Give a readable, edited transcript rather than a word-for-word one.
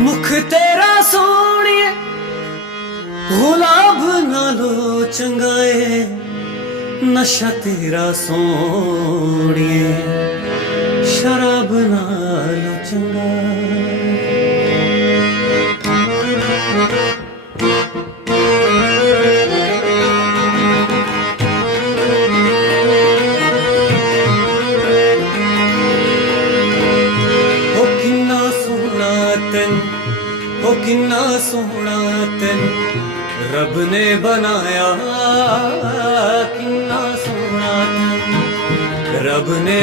मुख तेरा सोनिए गुलाब नालो चंगा है, नशा तेरा सोनिए शराब नालो चंगा। ओ किन्ना सोना तेन, ओ किन्ना सोना तेन रब ने बनाया, किन्ना सोना तेन रब ने